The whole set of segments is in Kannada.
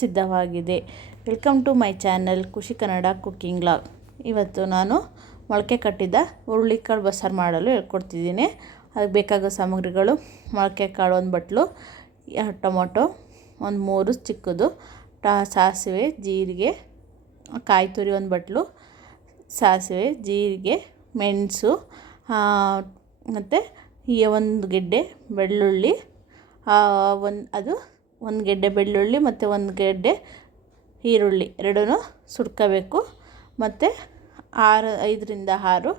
ಸಿದ್ಧವಾಗಿದೆ. ವೆಲ್ಕಮ್ ಟು ಮೈ ಚಾನಲ್ ಖುಷಿ ಕನ್ನಡ ಕುಕ್ಕಿಂಗ್ ವ್ಲಾಗ್. ಇವತ್ತು ನಾನು ಮೊಳಕೆ ಕಟ್ಟಿದ ಹುರುಳಿಕಾಳು ಬಸ್ಸಾರು ಮಾಡಲು ಹೇಳ್ಕೊಡ್ತಿದ್ದೀನಿ. ಅದಕ್ಕೆ ಬೇಕಾಗೋ ಸಾಮಗ್ರಿಗಳು: ಮೊಳಕೆ ಕಾಳು 1 ಬಟ್ಲು, ಟೊಮೊಟೊ 3 ಚಿಕ್ಕದು, ಸಾಸಿವೆ, ಜೀರಿಗೆ, ಕಾಯಿ ತುರಿ 1 ಬಟ್ಲು, ಸಾಸಿವೆ, ಜೀರಿಗೆ, ಮೆಣಸು, ಮತ್ತು 1 ಗೆಡ್ಡೆ ಬೆಳ್ಳುಳ್ಳಿ, ಒಂದು ಗೆಡ್ಡೆ ಬೆಳ್ಳುಳ್ಳಿ ಮತ್ತು 1 ಗೆಡ್ಡೆ ಈರುಳ್ಳಿ ಎರಡೂ ಸುಟ್ಕೋಬೇಕು. ಮತ್ತು 5ರಿಂದ 6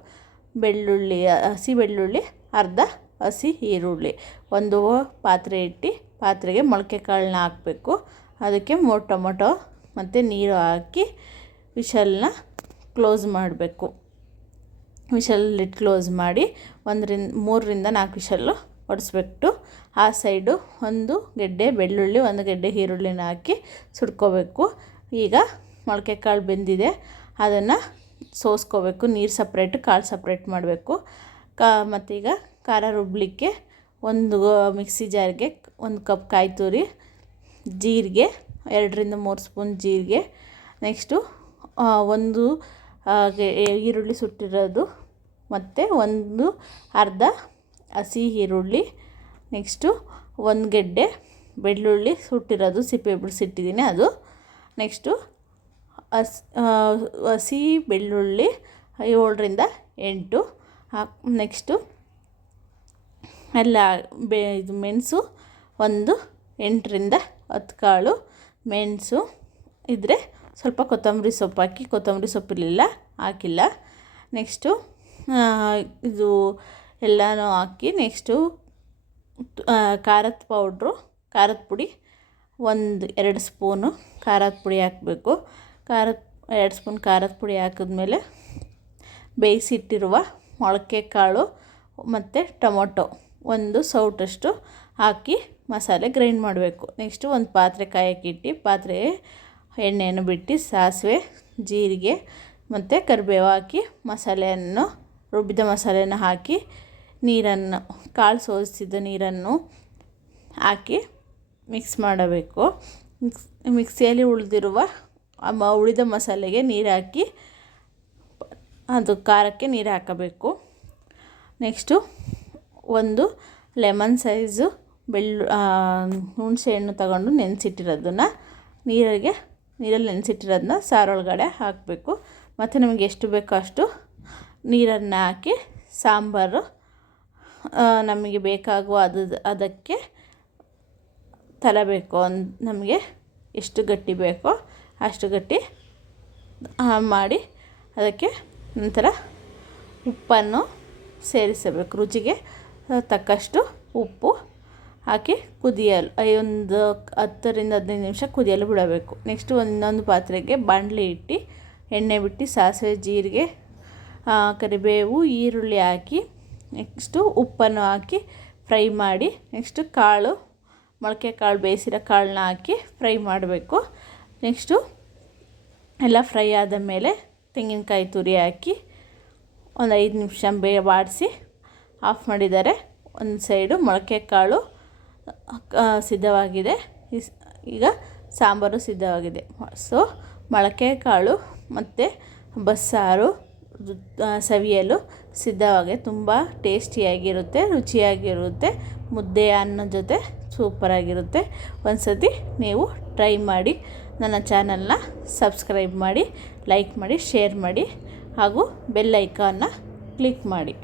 ಬೆಳ್ಳುಳ್ಳಿ, ಹಸಿ ಬೆಳ್ಳುಳ್ಳಿ, ಅರ್ಧ ಹಸಿ ಈರುಳ್ಳಿ. ಒಂದು ಪಾತ್ರೆ ಇಟ್ಟು ಪಾತ್ರೆಗೆ ಮೊಳಕೆ ಕಾಳನ್ನ ಹಾಕಬೇಕು. ಅದಕ್ಕೆ 3 ಟೊಮೊಟೊ ಮತ್ತು ನೀರು ಹಾಕಿ ವಿಷಲ್ನ ಕ್ಲೋಸ್ ಮಾಡಬೇಕು. ವಿಷಲಿಟ್ಟು ಕ್ಲೋಸ್ ಮಾಡಿ 3ರಿಂದ 4 ವಿಷಲ್ಲು ಹೊಡೆಸ್ಬಿಟ್ಟು ಆ ಸೈಡು 1 ಗೆಡ್ಡೆ ಬೆಳ್ಳುಳ್ಳಿ, 1 ಗೆಡ್ಡೆ ಈರುಳ್ಳಿನ ಹಾಕಿ ಸುಟ್ಕೋಬೇಕು. ಈಗ ಮೊಳಕೆ ಕಾಳು ಬೆಂದಿದೆ, ಅದನ್ನು ಸೋಸ್ಕೋಬೇಕು. ನೀರು ಸಪ್ರೇಟ್, ಕಾಳು ಸಪ್ರೇಟ್ ಮಾಡಬೇಕು. ಮತ್ತು ಈಗ ಖಾರ ರುಬ್ಬಲಿಕ್ಕೆ ಒಂದು ಮಿಕ್ಸಿ ಜಾರ್ಗೆ 1 ಕಪ್ ಕಾಯಿ ತುರಿ, ಜೀರಿಗೆ 2ರಿಂದ 3 ಸ್ಪೂನ್ ಜೀರಿಗೆ, ನೆಕ್ಸ್ಟು 1 ಈರುಳ್ಳಿ ಸುಟ್ಟಿರೋದು, ಮತ್ತು ಅರ್ಧ ಹಸಿ ಈರುಳ್ಳಿ, ನೆಕ್ಸ್ಟು 1 ಗೆಡ್ಡೆ ಬೆಳ್ಳುಳ್ಳಿ ಸುಟ್ಟಿರೋದು, ಸಿಪ್ಪೆ ಬಿಡಿಸಿಟ್ಟಿದ್ದೀನಿ ಅದು, ನೆಕ್ಸ್ಟು ಹಸಿ ಬೆಳ್ಳುಳ್ಳಿ 7ರಿಂದ 8, ನೆಕ್ಸ್ಟು ಎಲ್ಲ ಇದು ಮೆಣಸು 8ರಿಂದ 10 ಕಾಳು ಮೆಣಸು ಇದ್ದರೆ ಸ್ವಲ್ಪ ಕೊತ್ತಂಬರಿ ಸೊಪ್ಪು ಹಾಕಿ, ಕೊತ್ತಂಬರಿ ಸೊಪ್ಪಿರಲಿಲ್ಲ ಹಾಕಿಲ್ಲ. ನೆಕ್ಸ್ಟು ಇದು ಎಲ್ಲನೂ ಹಾಕಿ, ನೆಕ್ಸ್ಟು ಖಾರದ ಪುಡಿ 2 ಸ್ಪೂನು ಖಾರದ ಪುಡಿ ಹಾಕಬೇಕು. 2 ಸ್ಪೂನ್ ಖಾರದ ಪುಡಿ ಹಾಕಿದ್ಮೇಲೆ ಬೇಯಿಸಿಟ್ಟಿರುವ ಮೊಳಕೆ ಕಾಳು ಮತ್ತು ಟೊಮೊಟೊ 1 ಸೌಟಷ್ಟು ಹಾಕಿ ಮಸಾಲೆ ಗ್ರೈಂಡ್ ಮಾಡಬೇಕು. ನೆಕ್ಸ್ಟು ಒಂದು ಪಾತ್ರೆ ಕಾಯಕ್ಕಿಟ್ಟು ಪಾತ್ರೆಗೆ ಎಣ್ಣೆಯನ್ನು ಬಿಟ್ಟು ಸಾಸಿವೆ, ಜೀರಿಗೆ ಮತ್ತು ಕರಿಬೇವು ಹಾಕಿ ರುಬ್ಬಿದ ಮಸಾಲೆಯನ್ನು ಹಾಕಿ ನೀರನ್ನು, ಕಾಳು ಸೋಸಿದ ನೀರನ್ನು ಹಾಕಿ ಮಿಕ್ಸ್ ಮಾಡಬೇಕು. ಮಿಕ್ಸಿಯಲ್ಲಿ ಉಳಿದ ಮಸಾಲೆಗೆ ನೀರು ಹಾಕಿ ಅದು ಖಾರಕ್ಕೆ ನೀರು ಹಾಕಬೇಕು. ನೆಕ್ಸ್ಟು 1 ಲೆಮನ್ ಸೈಜು ಹುಣಸೆ ಹಣ್ಣು ತಗೊಂಡು ನೆನೆಸಿಟ್ಟಿರೋದನ್ನು ನೀರಲ್ಲಿ ನೆನೆಸಿಟ್ಟಿರೋದನ್ನ ಸಾರೊಳಗಡೆ ಹಾಕಬೇಕು. ಮತ್ತು ನಮಗೆ ಎಷ್ಟು ಬೇಕೋ ಅಷ್ಟು ನೀರನ್ನು ಹಾಕಿ ಸಾಂಬಾರು ನಮಗೆ ಬೇಕಾಗುವ ಅದಕ್ಕೆ ತರಬೇಕು. ನಮಗೆ ಎಷ್ಟು ಗಟ್ಟಿ ಬೇಕೋ ಅಷ್ಟು ಗಟ್ಟಿ ಮಾಡಿ ಅದಕ್ಕೆ ನಂತರ ಉಪ್ಪನ್ನು ಸೇರಿಸಬೇಕು. ರುಚಿಗೆ ತಕ್ಕಷ್ಟು ಉಪ್ಪು ಹಾಕಿ ಕುದಿಯಲು ಒಂದು 10ರಿಂದ 15 ನಿಮಿಷ ಕುದಿಯಲು ಬಿಡಬೇಕು. ನೆಕ್ಸ್ಟು ಇನ್ನೊಂದು ಪಾತ್ರೆಗೆ ಬಾಣಲಿ ಇಟ್ಟು ಎಣ್ಣೆ ಬಿಟ್ಟು ಸಾಸಿವೆ, ಜೀರಿಗೆ, ಕರಿಬೇವು, ಈರುಳ್ಳಿ ಹಾಕಿ ನೆಕ್ಸ್ಟು ಉಪ್ಪನ್ನು ಹಾಕಿ ಫ್ರೈ ಮಾಡಿ, ನೆಕ್ಸ್ಟು ಮೊಳಕೆ ಕಾಳು ಬೇಯಿಸಿರೋ ಕಾಳನ್ನ ಹಾಕಿ ಫ್ರೈ ಮಾಡಬೇಕು. ನೆಕ್ಸ್ಟು ಎಲ್ಲ ಫ್ರೈ ಆದ ಮೇಲೆ ತೆಂಗಿನಕಾಯಿ ತುರಿ ಹಾಕಿ ಒಂದು 5 ನಿಮಿಷ ಬಾಡಿಸಿ ಆಫ್ ಮಾಡಿದರೆ ಒಂದು ಸೈಡು ಮೊಳಕೆ ಕಾಳು ಸಿದ್ಧವಾಗಿದೆ. ಈಗ ಸಾಂಬಾರು ಸಿದ್ಧವಾಗಿದೆ. ಸೊ ಮೊಳಕೆ ಕಾಳು ಮತ್ತು ಬಸ್ಸಾರು ಸವಿಯಲು ಸಿದ್ಧವಾಗಿದೆ. ತುಂಬ ಟೇಸ್ಟಿಯಾಗಿರುತ್ತೆ, ರುಚಿಯಾಗಿರುತ್ತೆ. ಮುದ್ದೆ ಅನ್ನದ ಜೊತೆ ಸೂಪರಾಗಿರುತ್ತೆ. ಒಂದು ಸತಿ ನೀವು ಟ್ರೈ ಮಾಡಿ. ನನ್ನ ಚಾನಲ್ನ ಸಬ್ಸ್ಕ್ರೈಬ್ ಮಾಡಿ, ಲೈಕ್ ಮಾಡಿ, ಶೇರ್ ಮಾಡಿ ಹಾಗೂ ಬೆಲ್ ಐಕಾನ್ನ ಕ್ಲಿಕ್ ಮಾಡಿ.